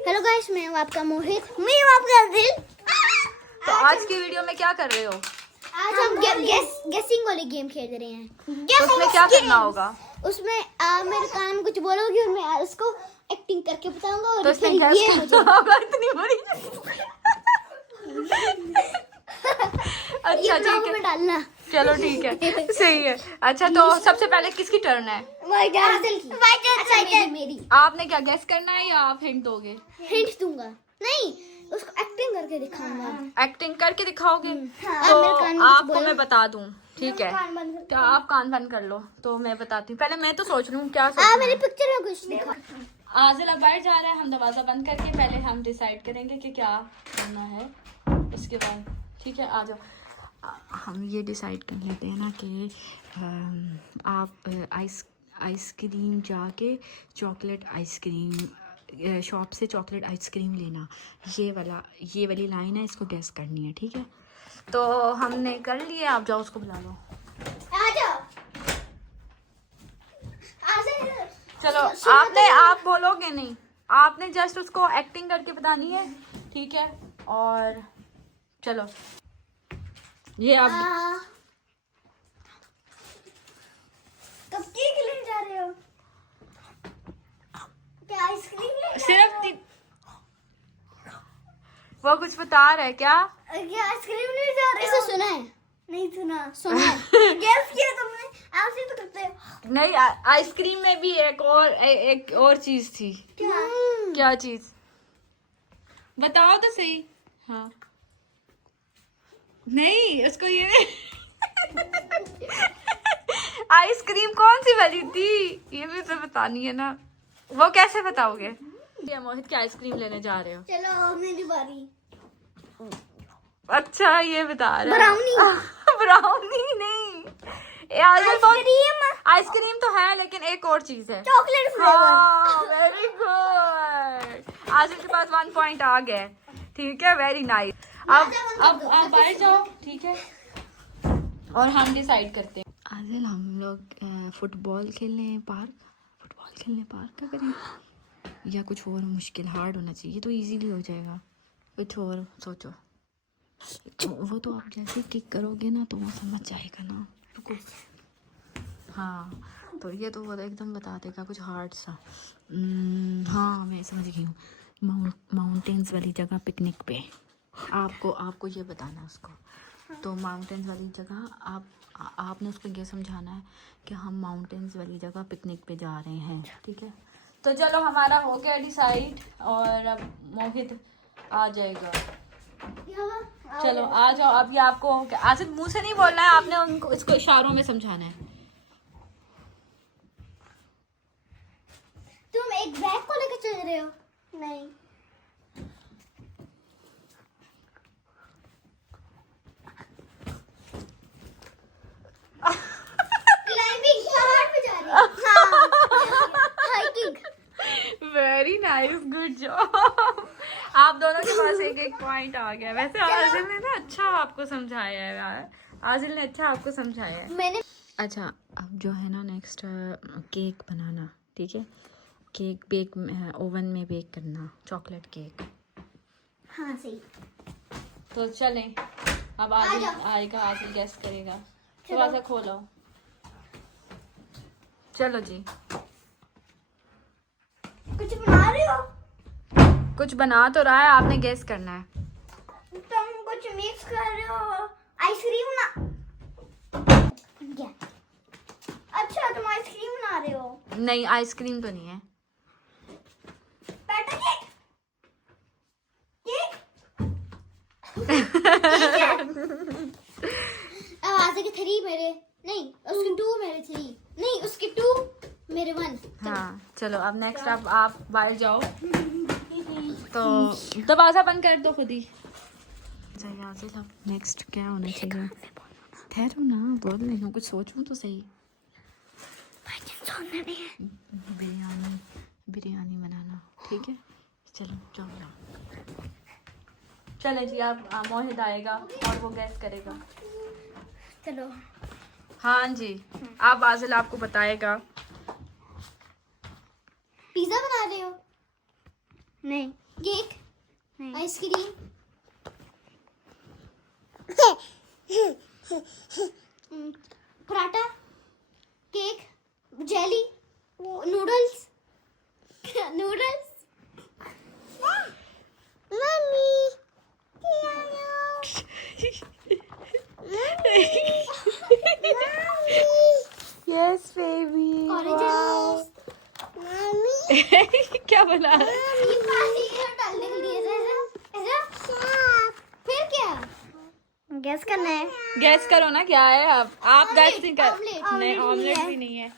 Hello guys, मैं हूँ आपका मोहित, मैं हूँ आपका दिल। तो आज की वीडियो में क्या कर रहे हो? आज हम गेसिंग वाली गेम खेल रहे हैं। तो उसमें क्या करना होगा? उसमें मेरे कान में कुछ बोलोगे और मैं उसको एक्टिंग करके बताऊंगा और तो फिर उसमें ये मुझे इतनी बड़ी अच्छा ठीक है, में डालना। चलो ठीक है, सही है। अच्छा तो सबसे पहले किसकी टर्न है? मेरी आपने क्या गैस करना है या आप हिंट दोगे? हिंट दूंगा, नहीं उसको एक्टिंग करके दिखाऊंगा। एक्टिंग करके दिखाओगे? हाँ, तो मेरे कान में कुछ आपको बोलो। मैं बता दूं, ठीक है? कान बंद कर। तो आप कान बंद कर लो, तो मैं बताती हूँ। पहले मैं तो सोच लूँ क्या सोचना मेरी है। पिक्चर में कुछ दिखा। आजिल अब बैठ जा रहा है, हम दरवाजा बंद करके पहले हम डिसाइड करेंगे कि क्या करना है, उसके बाद ठीक है। आ जाओ, हम ये डिसाइड कर लेते हैं ना कि आप आइसक्रीम जाके चॉकलेट आइसक्रीम शॉप से चॉकलेट आइसक्रीम लेना, ये वाली लाइन है, इसको गेस करनी है, ठीक है? तो हमने कर लिया, आप जाओ उसको बुला लो। चलो आप बोलोगे नहीं, आपने जस्ट उसको एक्टिंग करके बतानी है, ठीक है? और चलो ये अब कब केक लेने जा रहे हो? क्या आइसक्रीम ले? सिर्फ वो कुछ बता रहा है क्या? क्या आइसक्रीम ले जा रहे हो? इसे सुना है? नहीं सुना है। गेस किया तुमने, ऐसे तो करते हो। नहीं, आइसक्रीम में भी एक और चीज थी। क्या चीज? बताओ तो सही। हाँ, नहीं उसको ये आइसक्रीम कौन सी वाली थी, ये भी तो बतानी है ना। वो कैसे बताओगे? ये मोहित की आइसक्रीम लेने जा रहे हो? चलो मेरी बारी। अच्छा ये बता रहे ब्राउनी। ब्राउनी नहीं, आइसक्रीम तो है, लेकिन एक और चीज है, चॉकलेट फ्लेवर। वेरी गुड, आजिल के पास 1 पॉइंट आ गया, ठीक है, वेरी नाइस। अब आप बैठ जाओ, ठीक है, और हम डिसाइड करते हैं। आजिल, हम लोग फुटबॉल खेलने पार्क क्या करें, या कुछ और मुश्किल हार्ड होना चाहिए? तो इजीली हो जाएगा, कुछ और सोचो। वो तो आप जैसे किक करोगे ना तो वो समझ जाएगा ना। रुको, हाँ तो ये तो वो एकदम बता देगा कुछ हार्ड सा। हाँ मैं समझ गई हूँ, माउंटेन्स वाली जगह पिकनिक पे। आपको ये बताना है उसको। तो माउंटेन्स वाली जगह आपने उसको ये समझाना है कि हम माउंटेन्स वाली जगह पिकनिक पे जा रहे हैं, ठीक है? तो चलो हमारा हो गया डिसाइड, और अब मोहित आ जाएगा। चलो आ जाओ, अभी आपको आसिफ मुंह से नहीं बोलना है, आपने उनको इसको इशारों में समझाना है। तुम एक बैग को लेकर चल रहे हो? नहीं। क्लाइंबिंग पहाड़ पे जा रहे हो? Hiking. Very nice, good job. आप दोनों के पास एक पॉइंट आ गया। वैसे आजिल ने ना अच्छा आपको समझाया है यार, आजिल ने अच्छा आपको समझाया है। मैंने अच्छा अब जो है ना नेक्स्ट, केक बनाना, ठीक है? केक बेक ओवन में बेक करना, चॉकलेट केक। हाँ सही। तो चलें, अब आजिल आएगा, आजिल गेस करेगा। थोड़ा सा खोलो, चलो जी। कुछ बना रहे हो? कुछ बना तो रहा है, आपने गेस करना है। तुम कुछ मिक्स कर रहे हो? आइसक्रीम ना? क्या? अच्छा तुम आइसक्रीम बना रहे हो? नहीं, आइसक्रीम तो नहीं है। PETA cake? अब आगे के 3 मेरे, नहीं उसके 2 मेरे 3, नहीं उसके 2 मेरे 1। हाँ चलो, अब नेक्स्ट आप बाहर जाओ, तो दरवाजा बंद कर दो खुद ही। अब नेक्स्ट क्या होना चाहिए? ठहरो ना, बोल रही हूँ, कुछ सोचूं तो सही। बिरयानी बनाना, ठीक है? चलो जाओ। चले जी, अब मोहित आएगा और वो गैस करेगा। चलो हाँ जी, अब आजिल आपको बताएगा। पिज्जा बना रहे हो? नहीं। Cake, ice cream, paratha, cake, jelly, noodles, noodles. Mummy yes baby. क्या बना? फिर क्या गैस करना है? गैस करो ना क्या है। अब आप गैस नहीं कर। ऑमलेट। नहीं, ऑमलेट ऑमलेट नहीं भी नहीं है।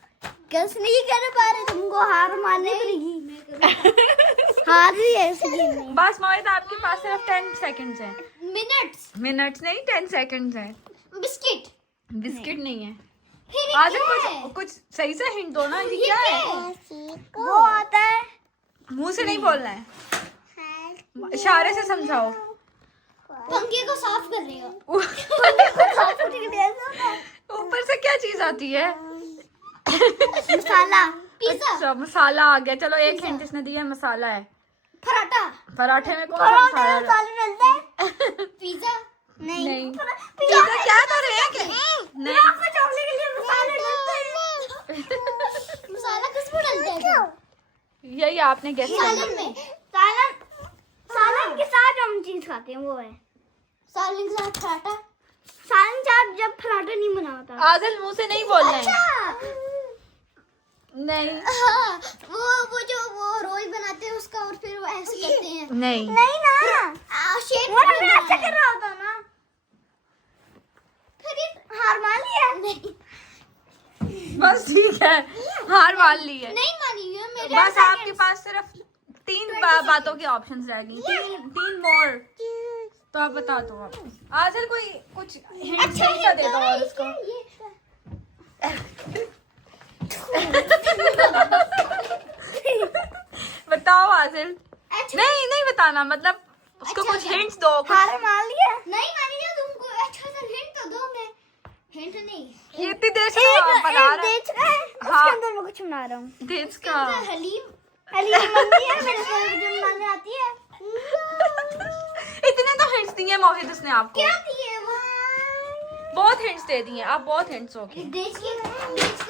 गैस नहीं कर पा रहे, तुमको हार माननी पड़ेगी। हार भी है इस गेम में। बस मोहित, आपके पास सिर्फ 10 सेकंड्स हैं। मिनट्स। मिनट्स नहीं, 10 सेकंड्स हैं। बिस्किट। बिस्किट नहीं है। फिर ये आज क्या है? कुछ सही से हिंट दो ना। ये ये क्या क्या है? है? वो आता है। मुंह से नहीं बोलना है, इशारे से समझाओ। पंखे को साफ कर रहे हो। ऊपर से क्या चीज आती है? मसाला। पिज्जा। अच्छा, मसाला आ गया। चलो एक हिंट इसने दिया, मसाला है। पराठा। पराठे में कौन सा मसाला है? मिलता है। पिज्जा। नहीं। पिज्जा क्या तो एक नहीं। चॉकलेट के लिए मसाला डलता है। मसाला किसमें डलता है? यही आपने गैस सालन में। सालन के साथ हम चीज खाते हैं वो है। सालन के साथ पराठा। सालन के साथ जब पराठा नहीं बना होता। आदिल, मुंह से नहीं बोलना है। अच्छा। नहीं। हाँ, वो जो वो रोल बनाते हैं उसका और फिर वो ऐसे करते हैं। नहीं ना। शेप वो ऐसे कर रहा होता ना। फिर ये हार मान लिया? नहीं। बस ठीक है, हार मान ली है। नहीं मानी है मेरे। बस आपके पास सिर्फ 3 बातों के ऑप्शंस रह गई। तीन मोर। तो आप बता दो। आप आदिल कोई कुछ हिंट सा दे दो और उसको। बताओ आदिल। नहीं नहीं बताना, मतलब उसको कुछ हिंट्स दो। हार मान लिया? नहीं मानी है तुमको। अच्छा सा हिंट तो दो। मैं हिंट नहीं। ये इतनी देर से बना रहा है। देश का है। हाँ। उसके अंदर मैं कुछ बना रहा हूँ। देश का। हलीम। हलीम मम्मी है मेरे को जो बनाने आती है। इतने तो हिंट्स दिए मोहित उसने आपको। क्या दिए वो? बहुत हिंट्स दे दिए आप। बहुत हिंट्स हो गए। देश का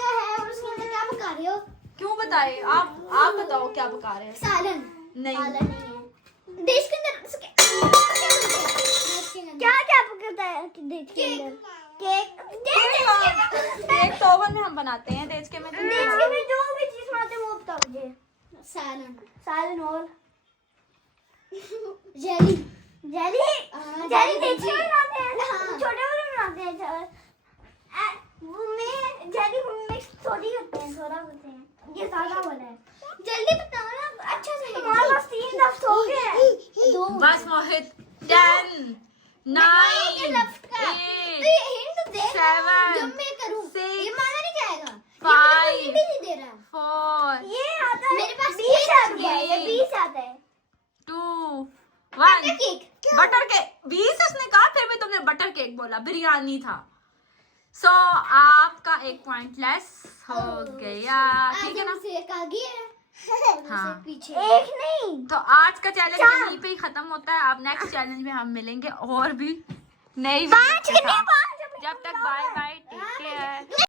है और उसके अंदर क्या पका रहे हो? क्यों बताए? आप बताओ क्या पका रहे हैं। सालन। नहीं। सालन नहीं है। देश के अंदर क्या क्या पकाता है देश के अंदर? केक। केक तो ओवन में हम बनाते हैं। देश के में तो नहीं देश बनाते। में जो भी चीज बनाते हैं वो बताओ मुझे। सालन। सालन और जेली। जेली। जेली देश के में बनाते हैं। छोटे वाले बनाते हैं। वो में जेली में छोटी होते हैं, थोड़ा होते हैं। ये ज्यादा वाला है। जल्दी बताओ ना। अच्छा से तुम्हारे पास 3 लफ्ज हो गए। 2 बस मोहित। 10 9 तो ये हिंट दे 7 जब मैं करूं 6 ये माना नहीं जाएगा। 5 ये नहीं दे रहा। 4 ये आता है मेरे पास 20 आता है। ये 20 आता है। 2 बटर 1 केक। Butter cake. 20 उसने कहा, फिर भी तुमने बटर केक बोला। बिरयानी था। सो आपका 1 पॉइंट लेस हो गया। ठीक है ना? से एक आगे है। हाँ। पीछे एक नहीं। तो आज का चैलेंज यहीं पे ही खत्म होता है। अब नेक्स्ट चैलेंज में हम मिलेंगे और भी नई वीडियो के साथ। जब तक बाय बाय, टेक केयर।